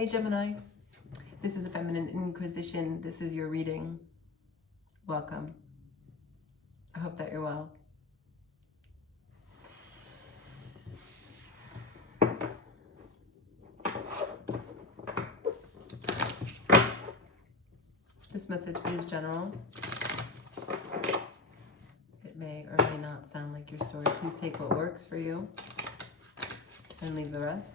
Hey Gemini, this is the Feminine Inquisition. This is your reading. Welcome. I hope that you're well. This message is general. It may or may not sound like your story. Please take what works for you and leave the rest.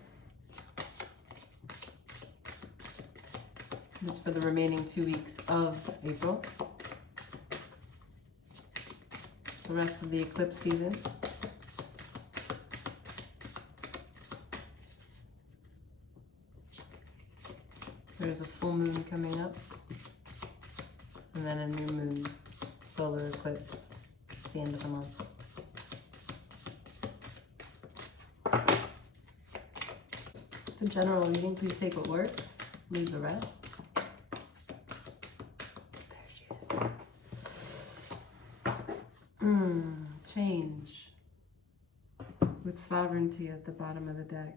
This is for the remaining 2 weeks of April. The rest of the eclipse season. There's a full moon coming up. And then a new moon, solar eclipse at the end of the month. It's a general reading. Please take what works, leave the rest. Change with sovereignty at the bottom of the deck.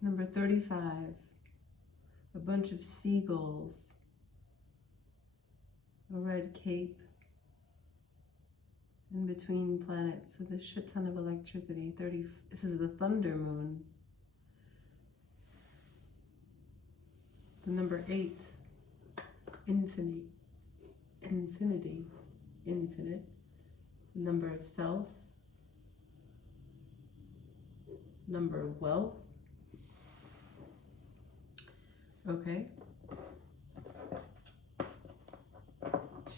Number 35, a bunch of seagulls, a red cape in between planets with a shit ton of electricity. This is the thunder moon. The number 8, infinite. The number of self, number of wealth. Okay.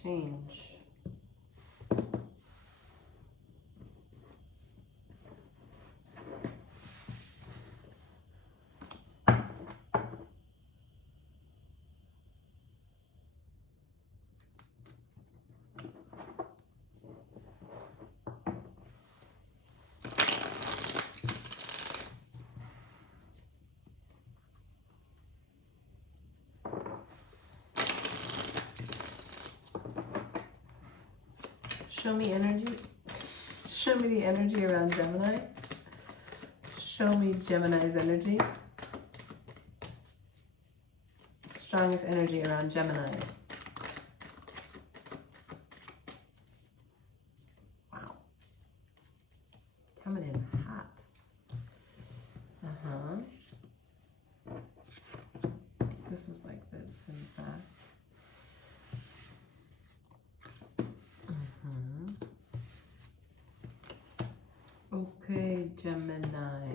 Change. Show me energy. Show me the energy around Gemini. Show me Gemini's energy. Strongest energy around Gemini. Wow. Coming in hot. This was like this in fact. Okay, Gemini.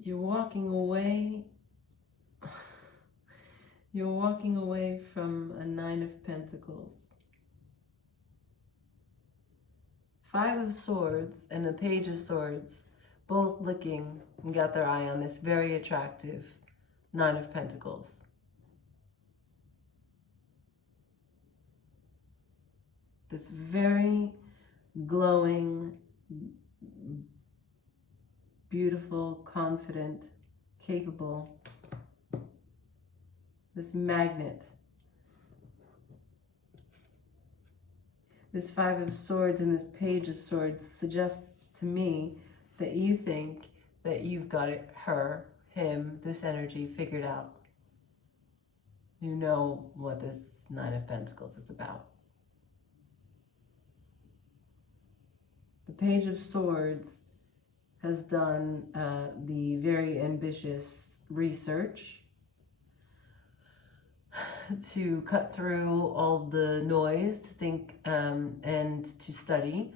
You're walking away. You're walking away from a 9 of Pentacles. 5 of Swords and a Page of Swords, both looking and got their eye on this very attractive 9 of Pentacles. This very glowing, beautiful, confident, capable, this magnet. This 5 of Swords and this Page of Swords suggests to me that you think that you've got it, her, him, this energy figured out. You know what this 9 of Pentacles is about. The Page of Swords has done the very ambitious research to cut through all the noise, to think and to study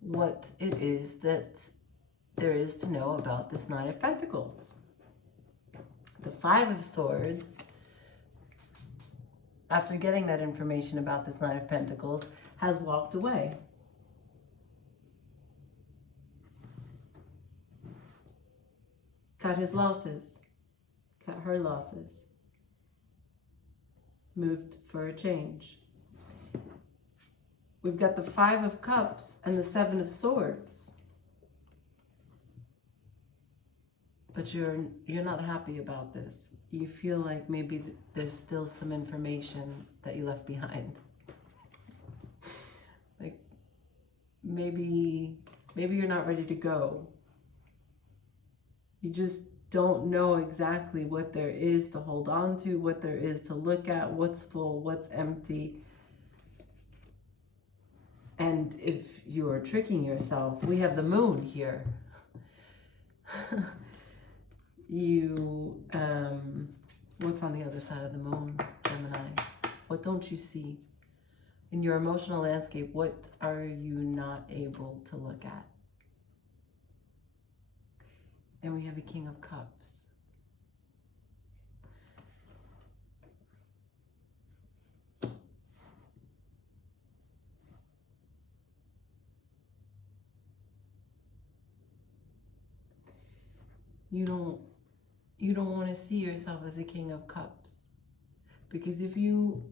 what it is that there is to know about this 9 of Pentacles. The 5 of Swords, after getting that information about this 9 of Pentacles, has walked away. Cut his losses, cut her losses, moved for a change. We've got the 5 of Cups and the 7 of Swords. but you're not happy about this. You feel like maybe there's still some information that you left behind. Like maybe you're not ready to go. You just don't know exactly what there is to hold on to, what there is to look at, what's full, what's empty. And if you are tricking yourself, we have the moon here. What's on the other side of the moon, Gemini? What don't you see? In your emotional landscape, what are you not able to look at? And we have a King of Cups. You don't want to see yourself as a King of Cups, because if you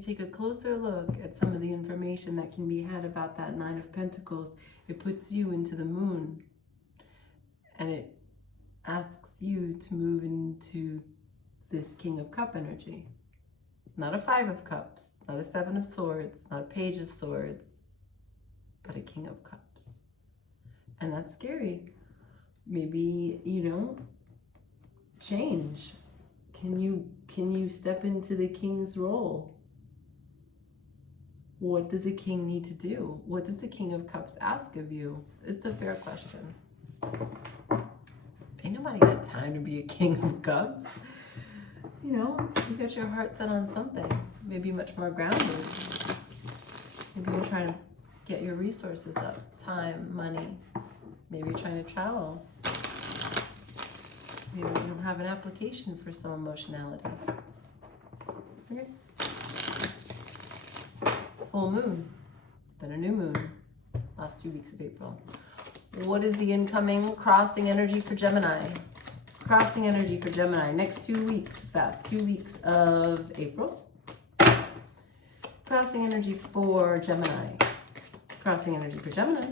take a closer look at some of the information that can be had about that Nine of Pentacles, it puts you into the moon, and it asks you to move into this King of Cup energy. Not a Five of Cups, not a Seven of Swords, not a Page of Swords, but a King of Cups. And that's scary. Maybe, change. Can you step into the king's role? What does a king need to do? What does the King of Cups ask of you? It's a fair question. Ain't nobody got time to be a King of Cups. You got your heart set on something. Maybe much more grounded. Maybe you're trying to get your resources up. Time, money. Maybe you're trying to travel. Maybe you don't have an application for some emotionality. Okay. Full moon, then a new moon, last 2 weeks of April. What is the incoming crossing energy for Gemini? Crossing energy for Gemini, next 2 weeks, fast 2 weeks of April. Crossing energy for Gemini. Crossing energy for Gemini.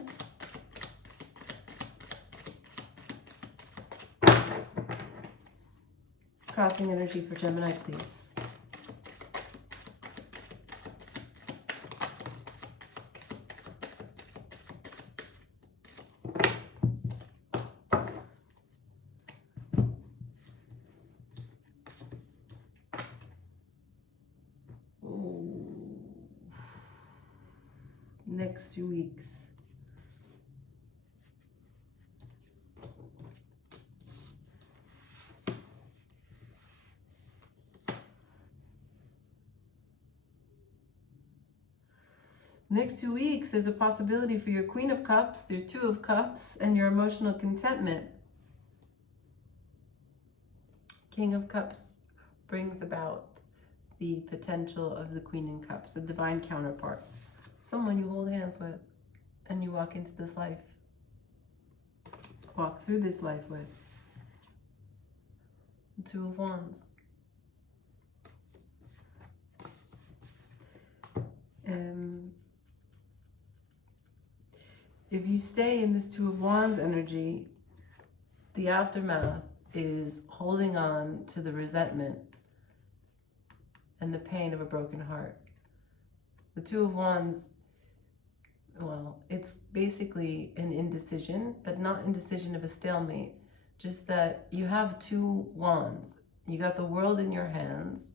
Crossing energy for Gemini, please. Next 2 weeks. Next 2 weeks, there's a possibility for your Queen of Cups, your Two of Cups, and your emotional contentment. King of Cups brings about the potential of the Queen in Cups, a divine counterpart. Someone you hold hands with and you walk into this life, walk through this life with. The Two of Wands. If you stay in this Two of Wands energy, the aftermath is holding on to the resentment and the pain of a broken heart. The Two of Wands, well, it's basically an indecision, but not indecision of a stalemate. Just that you have two wands. You got the world in your hands,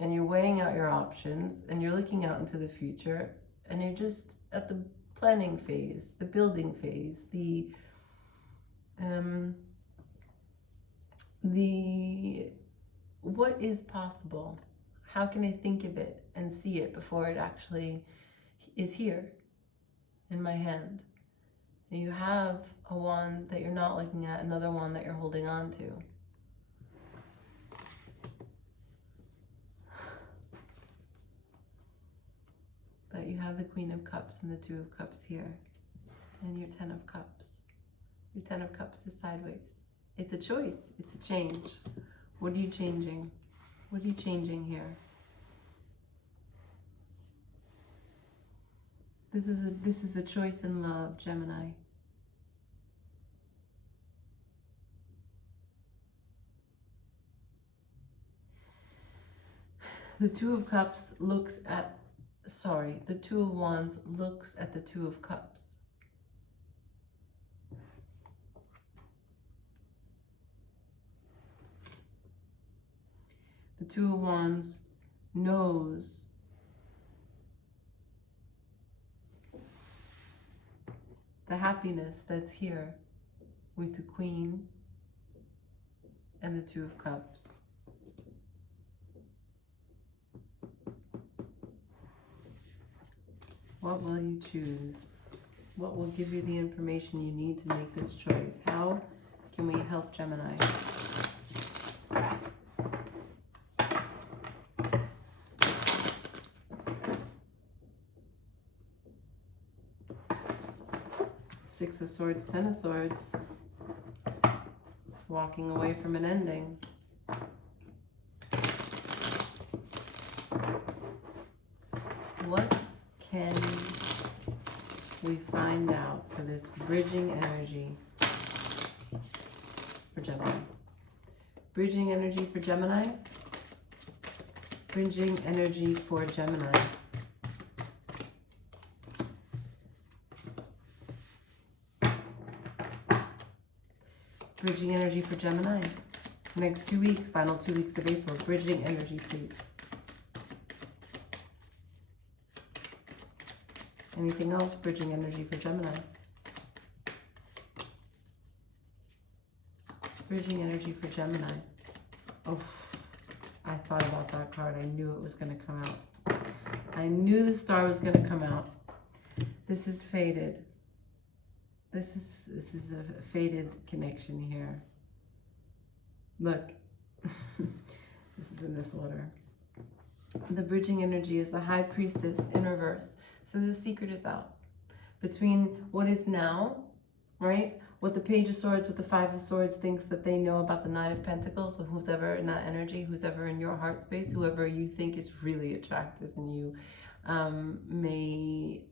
and you're weighing out your options, and you're looking out into the future, and you're just at the planning phase, the building phase, the what is possible? How can I think of it and see it before it actually is here in my hand? And you have a wand that you're not looking at, another wand that you're holding on to. But you have the Queen of Cups and the Two of Cups here. And your Ten of Cups. Your Ten of Cups is sideways. It's a choice. It's a change. What are you changing? What are you changing here? This is a choice in love, Gemini. The Two of Cups looks at, the Two of Wands looks at the Two of Cups. The Two of Wands knows the happiness that's here with the Queen and the Two of Cups. What will you choose? What will give you the information you need to make this choice? How can we help Gemini? Six of Swords, Ten of Swords. Walking away from an ending. What can we find out for this bridging energy for Gemini? Bridging energy for Gemini. Bridging energy for Gemini. Bridging energy for Gemini. Next 2 weeks, final 2 weeks of April. Bridging energy, please. Anything else? Bridging energy for Gemini. Bridging energy for Gemini. Oh, I thought about that card. I knew it was going to come out. I knew the star was going to come out. This is faded. This is a faded connection here. Look, this is in this order. The bridging energy is the High Priestess in reverse. So the secret is out between what is now, right? What the Page of Swords with the Five of Swords thinks that they know about the Nine of Pentacles, with who's ever in that energy, who's ever in your heart space, whoever you think is really attractive, and you may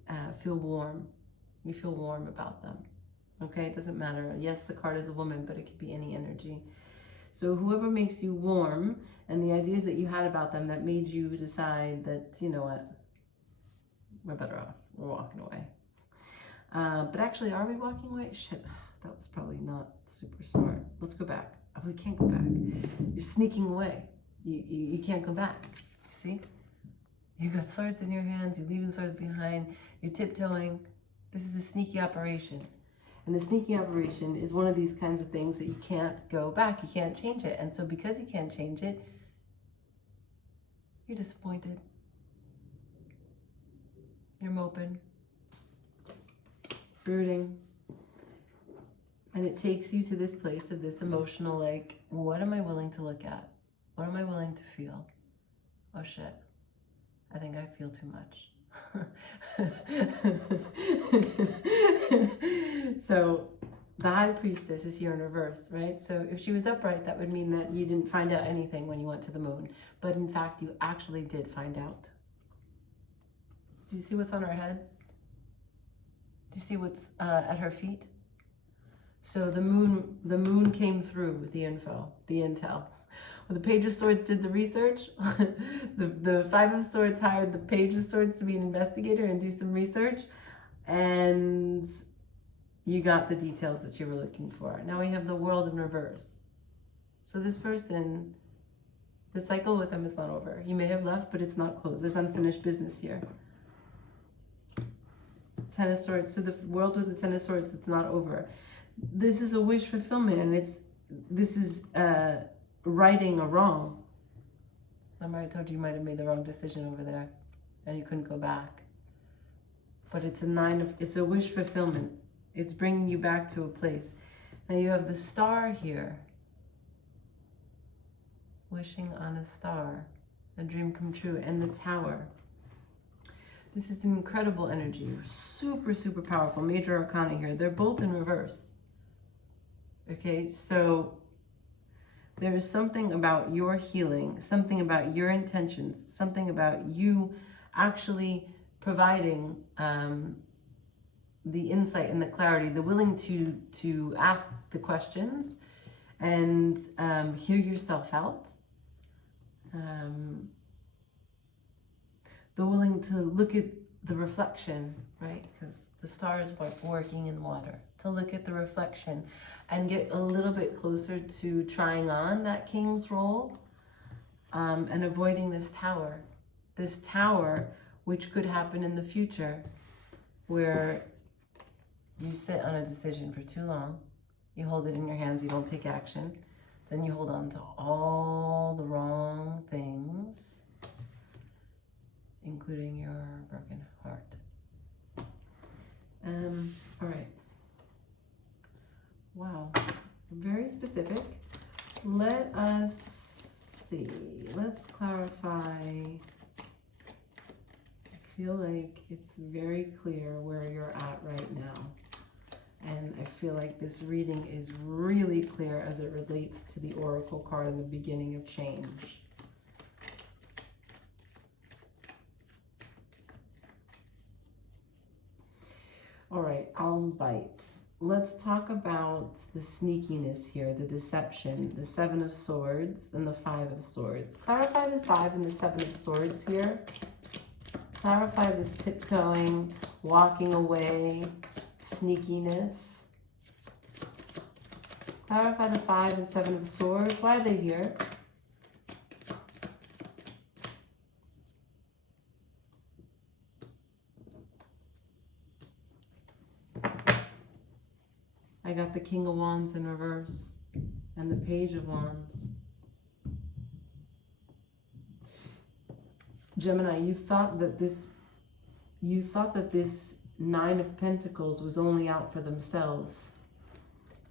feel warm. You feel warm about them. Okay, it doesn't matter. Yes, the card is a woman, but it could be any energy. So whoever makes you warm, and the ideas that you had about them that made you decide that, you know what, we're better off. We're walking away. But actually, are we walking away? Shit, that was probably not super smart. Let's go back. Oh, we can't go back. You're sneaking away. You can't go back. You see? You got swords in your hands. You're leaving swords behind. You're tiptoeing. This is a sneaky operation. And the sneaky operation is one of these kinds of things that you can't go back. You can't change it. And so because you can't change it, you're disappointed. You're moping. Brooding. And it takes you to this place of this emotional, like, what am I willing to look at? What am I willing to feel? Oh shit, I think I feel too much. So the High Priestess is here in reverse, right? So if she was upright, that would mean that you didn't find out anything when you went to the moon. But in fact, you actually did find out. Do you see what's on her head? Do you see what's at her feet? So the moon came through with the info, the intel. When the Page of Swords did the research, the Five of Swords hired the Page of Swords to be an investigator and do some research, and you got the details that you were looking for. Now we have the World in reverse. So this person, the cycle with them is not over. You may have left, but it's not closed. There's unfinished business here. Ten of Swords. So the World with the Ten of Swords, it's not over. This is a wish fulfillment, and this is righting a wrong. Remember I told you might have made the wrong decision over there, and you couldn't go back. But it's it's a wish fulfillment. It's bringing you back to a place. Now you have the Star here. Wishing on a star, a dream come true, and the Tower. This is an incredible energy. Super, super powerful. Major Arcana here. They're both in reverse. Okay, so there is something about your healing, something about your intentions, something about you actually providing the insight and the clarity, the willing to ask the questions and hear yourself out. the willing to look at the reflection, right? Because the stars are working in water, to look at the reflection and get a little bit closer to trying on that king's role, and avoiding this tower, which could happen in the future, where you sit on a decision for too long, you hold it in your hands, you don't take action, then you hold on to all the wrong things, including your broken heart. All right. Wow, very specific. Let us see. Let's clarify. I feel like it's very clear where you're at right now. And I feel like this reading is really clear as it relates to the Oracle card in the beginning of change. All right, I'll bite. Let's talk about the sneakiness here, the deception, the Seven of Swords and the Five of Swords. Clarify the Five and the Seven of Swords here. Clarify this tiptoeing, walking away, sneakiness. Clarify the Five and Seven of Swords. Why are they here? I got the King of Wands in reverse and the Page of Wands. Gemini, you thought that this Nine of Pentacles was only out for themselves.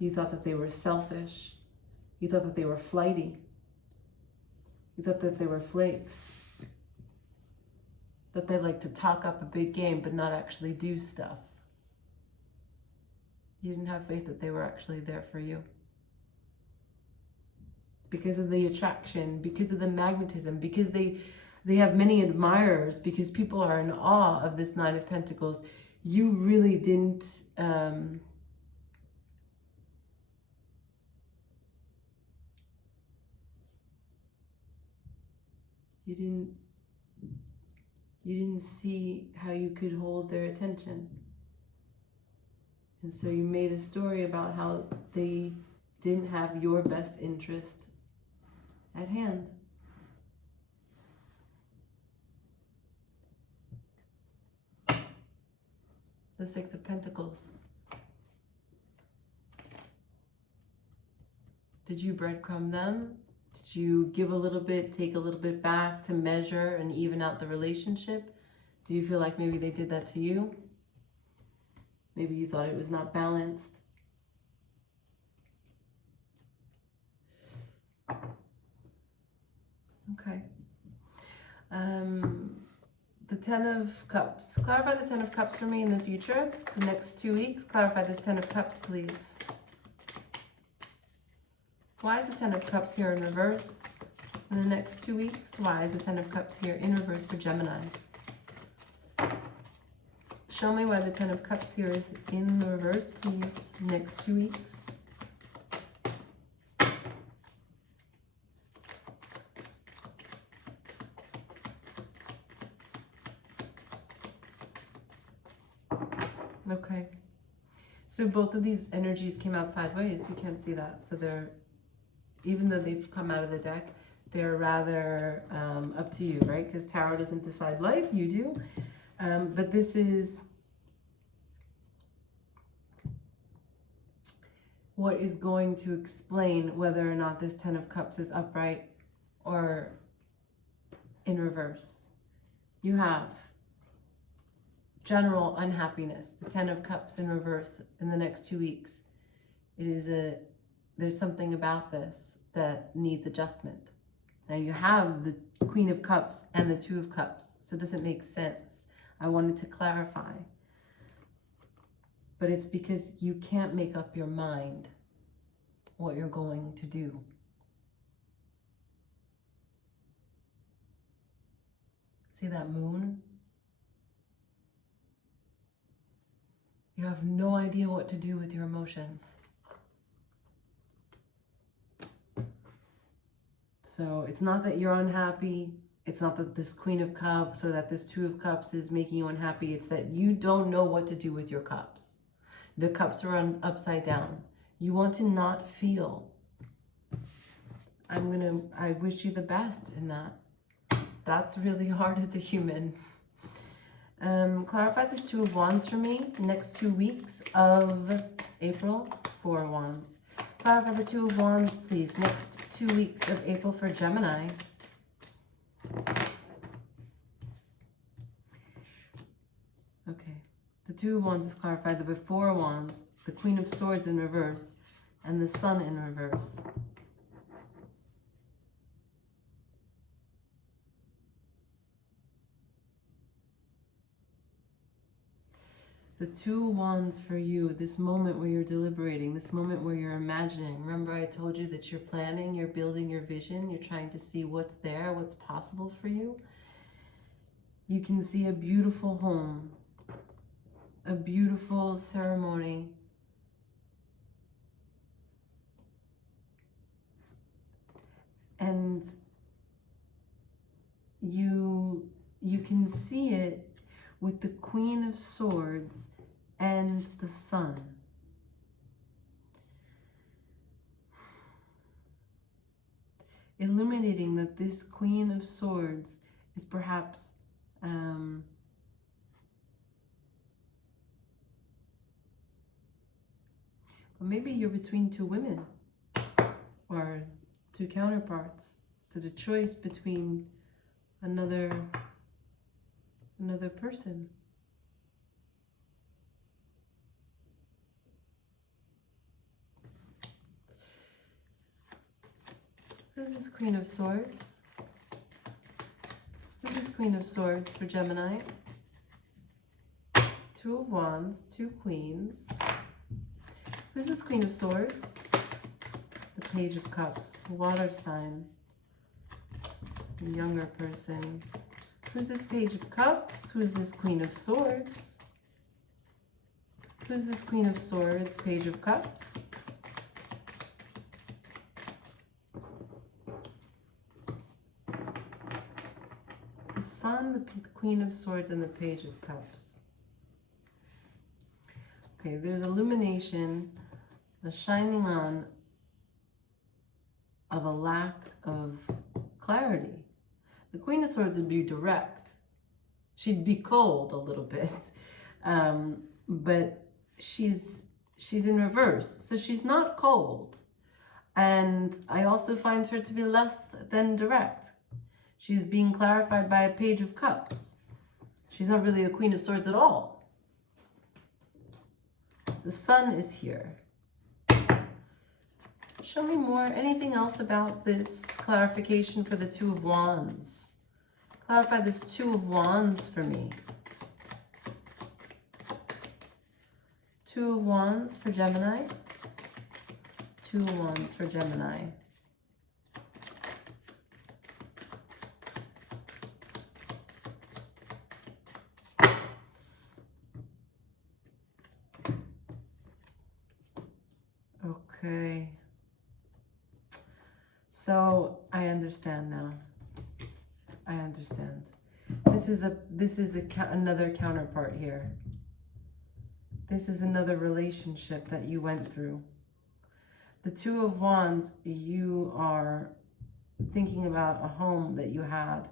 You thought that they were selfish. You thought that they were flighty. You thought that they were flakes. That they like to talk up a big game but not actually do stuff. You didn't have faith that they were actually there for you. Because of the attraction, because of the magnetism, because they have many admirers, because people are in awe of this Nine of Pentacles. You really didn't you didn't see how you could hold their attention. And so you made a story about how they didn't have your best interest at hand. The Six of Pentacles. Did you breadcrumb them? Did you give a little bit, take a little bit back to measure and even out the relationship? Do you feel like maybe they did that to you? Maybe you thought it was not balanced. Okay. The Ten of Cups. Clarify the Ten of Cups for me in the future, the next 2 weeks. Clarify this Ten of Cups, please. Why is the Ten of Cups here in reverse in the next 2 weeks? Why is the Ten of Cups here in reverse for Gemini? Show me why the Ten of Cups here is in the reverse, please, next 2 weeks. Okay. So both of these energies came out sideways. You can't see that. So they're, even though they've come out of the deck, they're rather up to you, right? Because tarot doesn't decide life, you do. But this is what is going to explain whether or not this Ten of Cups is upright or in reverse. You have general unhappiness, the Ten of Cups in reverse in the next 2 weeks. There's something about this that needs adjustment. Now you have the Queen of Cups and the Two of Cups, so it doesn't make sense. I wanted to clarify. But it's because you can't make up your mind what you're going to do. See that moon? You have no idea what to do with your emotions. So it's not that you're unhappy, It's not that this Queen of Cups or that this Two of Cups is making you unhappy. It's that you don't know what to do with your cups. The cups are upside down. You want to not feel. I wish you the best in that. That's really hard as a human. Clarify this Two of Wands for me. Next 2 weeks of April, 4 Wands. Clarify the Two of Wands, please. Next 2 weeks of April for Gemini. Okay. The Two of Wands is clarified. The Four Wands, the Queen of Swords in reverse, and the Sun in reverse. The Two of Wands for you, this moment where you're deliberating, this moment where you're imagining. Remember I told you that you're planning, you're building your vision, you're trying to see what's there, what's possible for you. You can see a beautiful home, a beautiful ceremony. And you can see it with the Queen of Swords and the Sun. Illuminating that this Queen of Swords is perhaps well, maybe you're between two women or two counterparts. So the choice between another person. Who's this Queen of Swords? Who's this Queen of Swords for Gemini? Two of Wands, two Queens. Who's this Queen of Swords? The Page of Cups, water sign, a younger person. Who's this Page of Cups? Who's this Queen of Swords? Who's this Queen of Swords, Page of Cups? The Sun, the Queen of Swords, and the Page of Cups. Okay, there's illumination, a shining on of a lack of clarity. The Queen of Swords would be direct. She'd be cold a little bit, but she's in reverse, so she's not cold. And I also find her to be less than direct. She's being clarified by a Page of Cups. She's not really a Queen of Swords at all. The Sun is here. Show me more. Anything else about this clarification for the Two of Wands? Clarify this Two of Wands for me. Two of Wands for Gemini. Two of Wands for Gemini. Okay. So I understand now. I understand. This is another counterpart here. This is another relationship that you went through. The Two of Wands, you are thinking about a home that you had.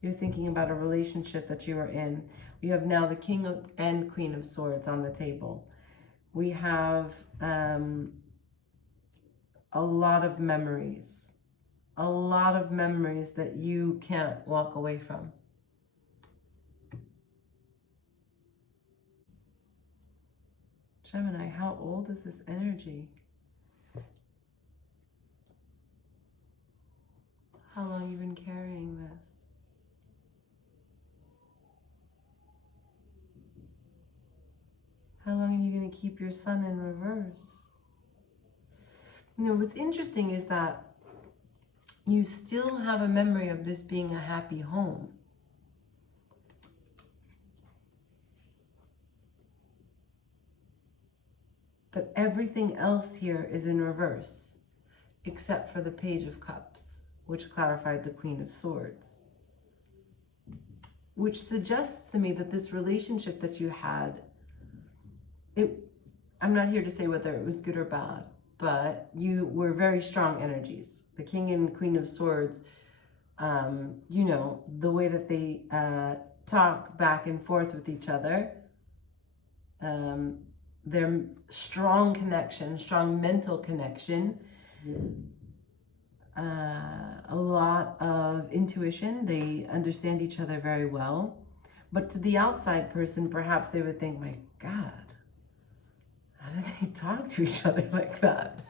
You're thinking about a relationship that you are in. We have now the King and Queen of Swords on the table. We have a lot of memories. A lot of memories that you can't walk away from. Gemini, how old is this energy? How long have you been carrying this? How long are you going to keep your Sun in reverse? You know, what's interesting is that you still have a memory of this being a happy home. But everything else here is in reverse, except for the Page of Cups, which clarified the Queen of Swords. which suggests to me that this relationship that you had, I'm not here to say whether it was good or bad, but you were very strong energies. The King and Queen of Swords, you know, the way that they talk back and forth with each other, their strong connection, strong mental connection, a lot of intuition. They understand each other very well. But to the outside person, perhaps they would think, my God, how do they talk to each other like that?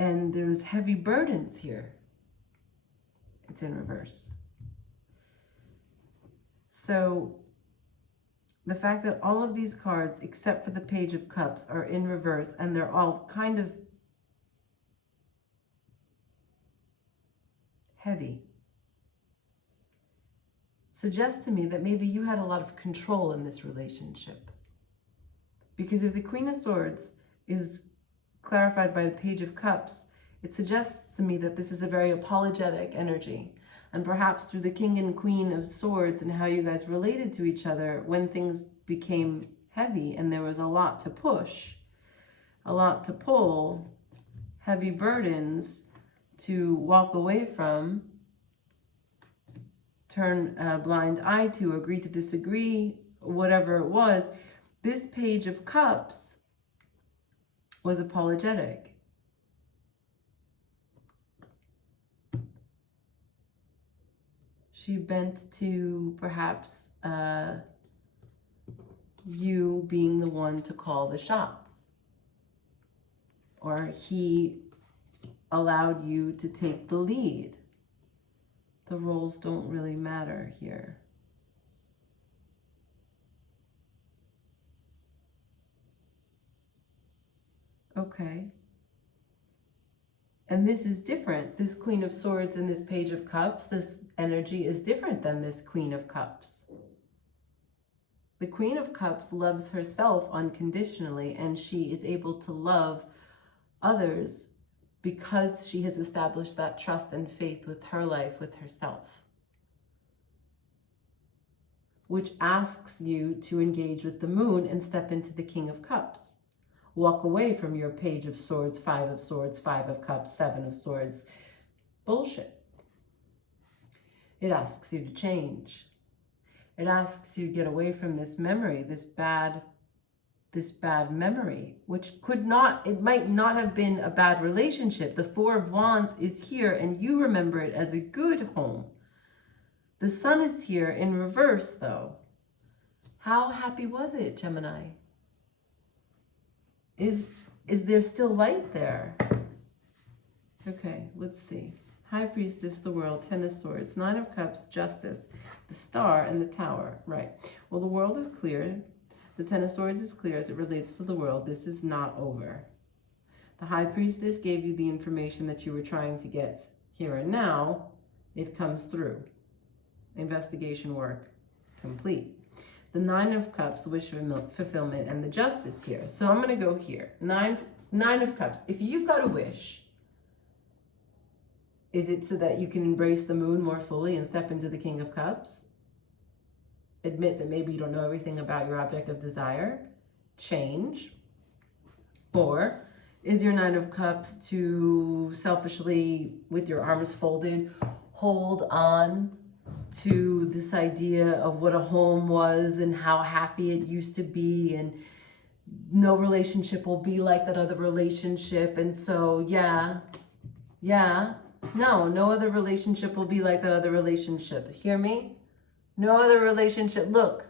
And there's heavy burdens here. It's in reverse. So the fact that all of these cards, except for the Page of Cups, are in reverse, and they're all kind of heavy, suggests to me that maybe you had a lot of control in this relationship. Because if the Queen of Swords is clarified by the Page of Cups, it suggests to me that this is a very apologetic energy. And perhaps through the King and Queen of Swords and how you guys related to each other, when things became heavy and there was a lot to push, a lot to pull, heavy burdens to walk away from, turn a blind eye to, agree to disagree, whatever it was, this Page of Cups was apologetic. She bent to perhaps you being the one to call the shots. Or he allowed you to take the lead. The roles don't really matter here. Okay. And this is different. This Queen of Swords and this Page of Cups, this energy is different than this Queen of Cups. The Queen of Cups loves herself unconditionally, and she is able to love others because she has established that trust and faith with her life, with herself. Which asks you to engage with the moon and step into the King of Cups. Walk away from your Page of Swords, Five of Swords, Five of Cups, Seven of Swords. Bullshit. It asks you to change. It asks you to get away from this memory, this bad memory, which it might not have been a bad relationship. The Four of Wands is here and you remember it as a good home. The Sun is here in reverse though. How happy was it, Gemini? Is there still light there? Okay, let's see. High Priestess, the World, Ten of Swords, Nine of Cups, Justice, the Star, and the Tower. Right. Well, the world is clear. The Ten of Swords is clear as it relates to the world. This is not over. The High Priestess gave you the information that you were trying to get here and now. It comes through. Investigation work complete. The Nine of Cups, the wish fulfillment, and the Justice here. So I'm going to go here. Nine of Cups. If you've got a wish, is it so that you can embrace the moon more fully and step into the King of Cups? Admit that maybe you don't know everything about your object of desire. Change. Or is your Nine of Cups to selfishly, with your arms folded, hold on to this idea of what a home was and how happy it used to be, and no relationship will be like that other relationship, and so no other relationship will be like that other relationship. Hear me? No other relationship. Look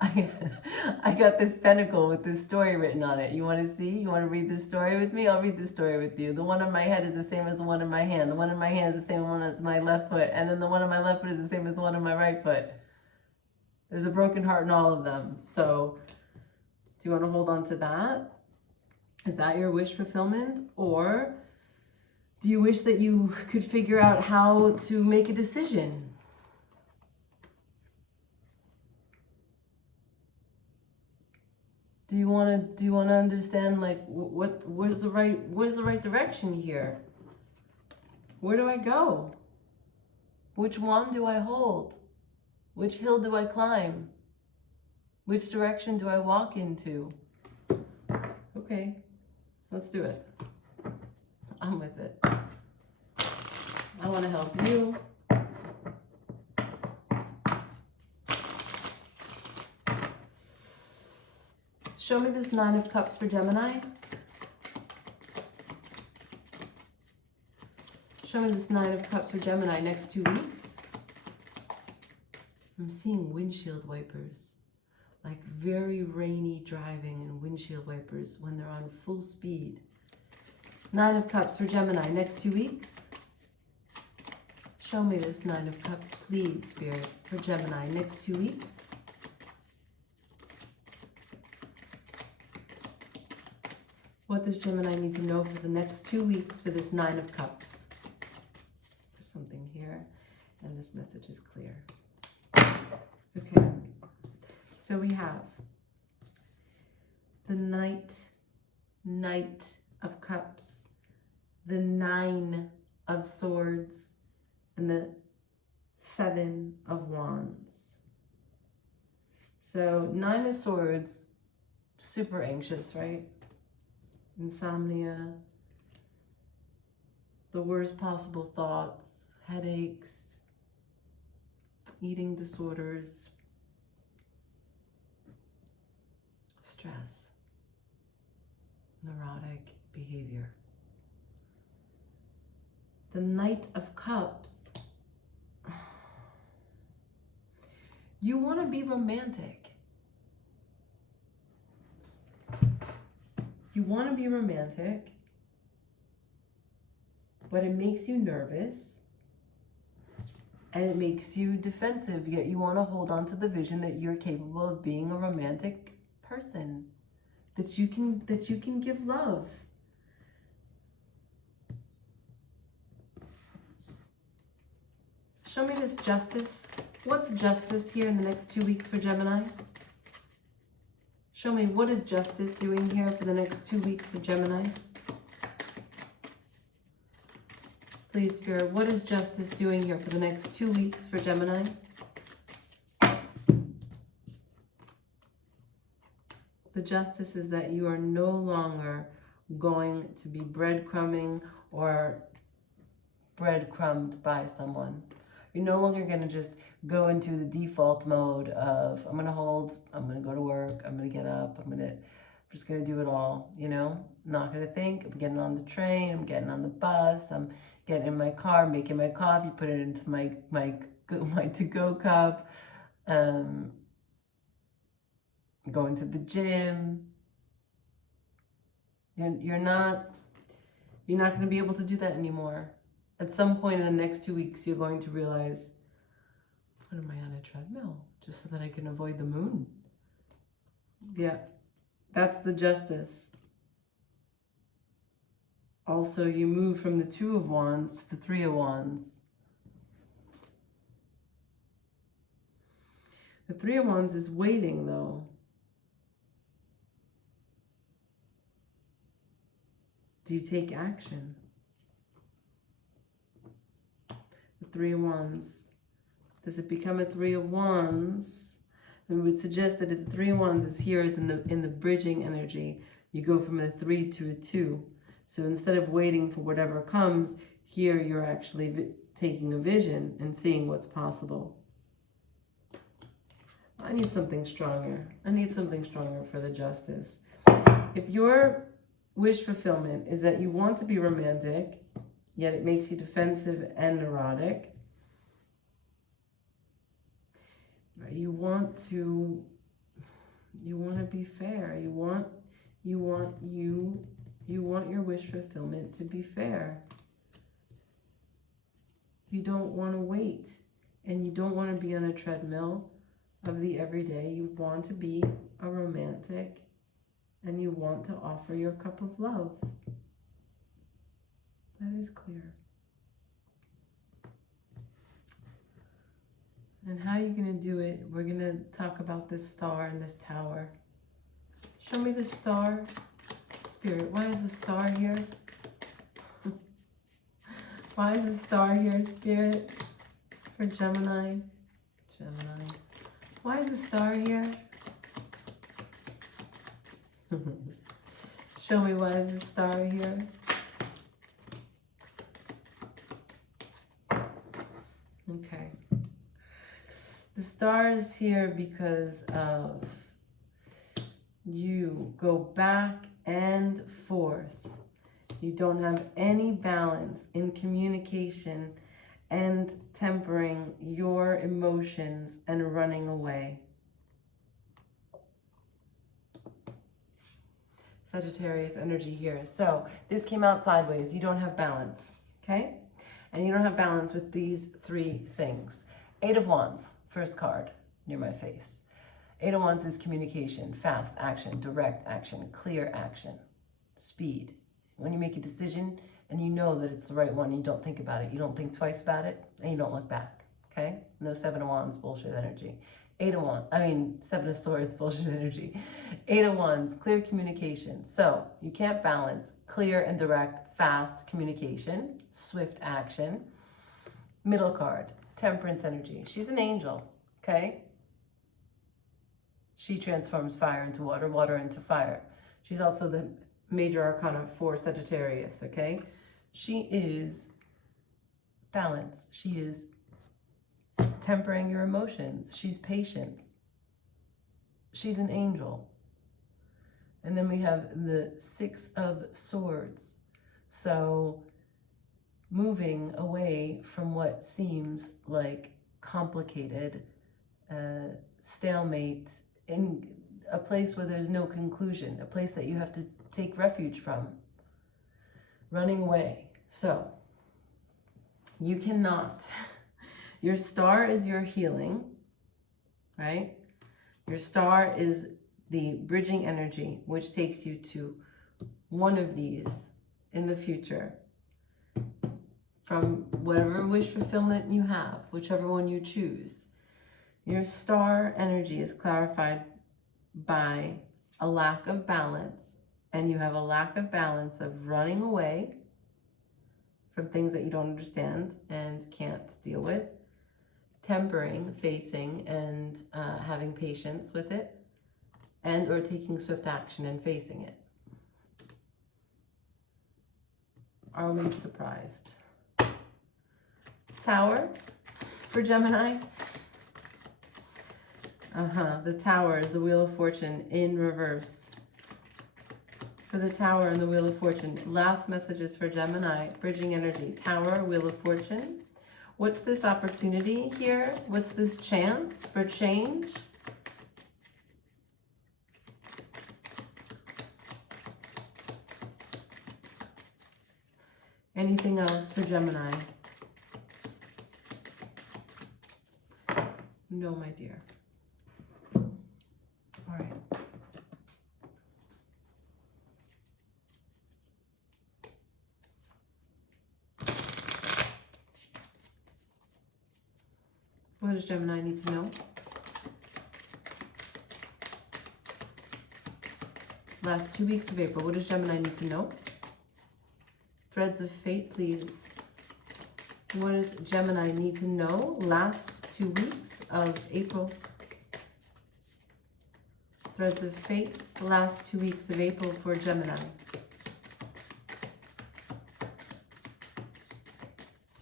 I got this pentacle with this story written on it. You want to see? You want to read this story with me? I'll read this story with you. The one on my head is the same as the one in my hand. The one in my hand is the same one as my left foot. And then the one on my left foot is the same as the one on my right foot. There's a broken heart in all of them. So do you want to hold on to that? Is that your wish fulfillment? Or do you wish that you could figure out how to make a decision? Do you do you want to understand like what is the right direction here? Where do I go? Which wand do I hold? Which hill do I climb? Which direction do I walk into? Okay, let's do it. I'm with it. I want to help you. Show me this Nine of Cups for Gemini. Show me this Nine of Cups for Gemini next 2 weeks. I'm seeing windshield wipers. Like very rainy driving and windshield wipers when they're on full speed. Nine of Cups for Gemini next 2 weeks. Show me this Nine of Cups, please, Spirit, for Gemini next 2 weeks. What does Gemini need to know for the next 2 weeks for this Nine of Cups? There's something here, and this message is clear. Okay, so we have the Knight of Cups, the Nine of Swords, and the Seven of Wands. So Nine of Swords, super anxious, right? Insomnia, the worst possible thoughts, headaches, eating disorders, stress, neurotic behavior. The Knight of Cups, you want to be romantic. You want to be romantic, but it makes you nervous and it makes you defensive, yet you want to hold on to the vision that you're capable of being a romantic person, that you can give love. Show me this Justice. What's Justice here in the next 2 weeks for Gemini? Show me, what is Justice doing here for the next 2 weeks of Gemini? Please, Spirit, what is Justice doing here for the next 2 weeks for Gemini? The Justice is that you are no longer going to be breadcrumbing or breadcrumbed by someone. You're no longer going to just go into the default mode of, I'm going to hold, I'm going to go to work, I'm going to get up, I'm just going to do it all, you know? I'm not going to think. I'm getting on the train, I'm getting on the bus, I'm getting in my car, making my coffee, put it into my to-go cup, going to the gym. You're not going to be able to do that anymore. At some point in the next 2 weeks, you're going to realize, what am I on a treadmill? Just so that I can avoid the moon. Yeah, that's the Justice. Also, you move from the Two of Wands to the Three of Wands. The Three of Wands is waiting, though. Do you take action? Three of Wands. Does it become a Three of Wands? We would suggest that if the Three of Wands is here, is in the bridging energy, you go from a 3 to a 2. So instead of waiting for whatever comes, here you're actually taking a vision and seeing what's possible. I need something stronger. I need something stronger for the Justice. If your wish fulfillment is that you want to be romantic, yet it makes you defensive and neurotic. You want to be fair. You want your wish fulfillment to be fair. You don't want to wait, and you don't want to be on a treadmill of the everyday. You want to be a romantic, and you want to offer your cup of love. That is clear. And how are you going to do it? We're going to talk about this star and this tower. Show me the star. Spirit, why is the star here? Why is the star here, Spirit? For Gemini. Gemini. Why is the star here? Show me why is the star here? Okay. The star is here because of you go back and forth. You don't have any balance in communication and tempering your emotions and running away. Sagittarius energy here. So this came out sideways. You don't have balance, okay? And you don't have balance with these three things. Eight of Wands, first card near my face. Eight of Wands is communication, fast action, direct action, clear action, speed. When you make a decision and you know that it's the right one, you don't think about it. You don't think twice about it, and you don't look back, okay? No Seven of Wands bullshit energy. Seven of Swords bullshit energy. Eight of Wands, clear communication. So you can't balance clear and direct, fast communication, swift action. Middle card, Temperance energy. She's an angel, okay? She transforms fire into water, water into fire. She's also the major arcana for Sagittarius, okay? She is balance. She is tempering your emotions. She's patience. She's an angel. And then we have the Six of Swords. So moving away from what seems like complicated, stalemate, in a place where there's no conclusion, a place that you have to take refuge from, running away. So you cannot, your star is your healing, right? Your star is the bridging energy, which takes you to one of these in the future, from whatever wish fulfillment you have, whichever one you choose. Your star energy is clarified by a lack of balance, and you have a lack of balance of running away from things that you don't understand and can't deal with, tempering, facing, and having patience with it, and or taking swift action and facing it. Are we surprised? Tower for Gemini. The Tower is the Wheel of Fortune in reverse. For the Tower and the Wheel of Fortune, last messages for Gemini, bridging energy, Tower, Wheel of Fortune. What's this opportunity here? What's this chance for change? Anything else for Gemini? No, my dear. All right. What does Gemini need to know? Last 2 weeks of April, what does Gemini need to know? Threads of fate, please. What does Gemini need to know? Last 2 weeks of April. Threads of fate, last 2 weeks of April for Gemini.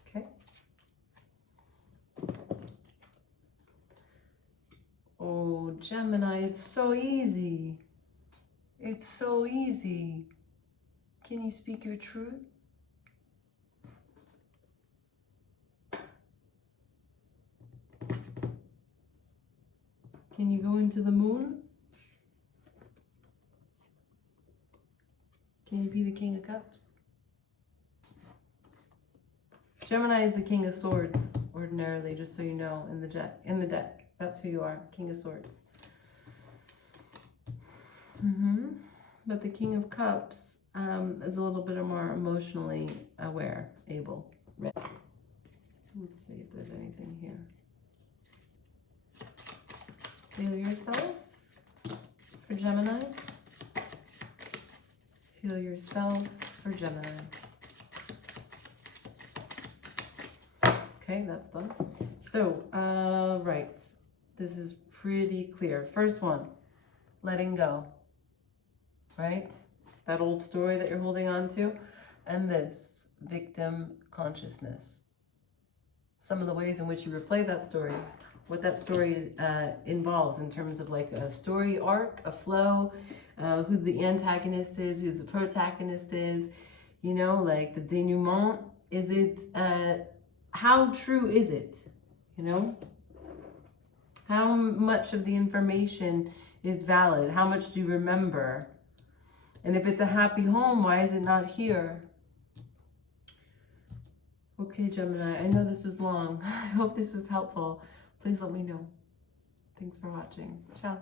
Okay. Oh, Gemini, it's so easy. It's so easy. Can you speak your truth? Can you go into the moon? Can you be the King of Cups? Gemini is the King of Swords, ordinarily, just so you know, in the deck. That's who you are, King of Swords. But the King of Cups is a little bit more emotionally aware, able. Let's see if there's anything here. Heal yourself for Gemini. Heal yourself for Gemini. Okay, that's done. So, right. This is pretty clear. First one, letting go. Right? That old story that you're holding on to. And this, victim consciousness. Some of the ways in which you replay that story, what that story involves in terms of like a story arc, a flow, who the antagonist is, who the protagonist is, you know, like the denouement. Is it, how true is it, you know? How much of the information is valid? How much do you remember? And if it's a happy home, why is it not here? Okay, Gemini, I know this was long. I hope this was helpful. Please let me know. Thanks for watching. Ciao.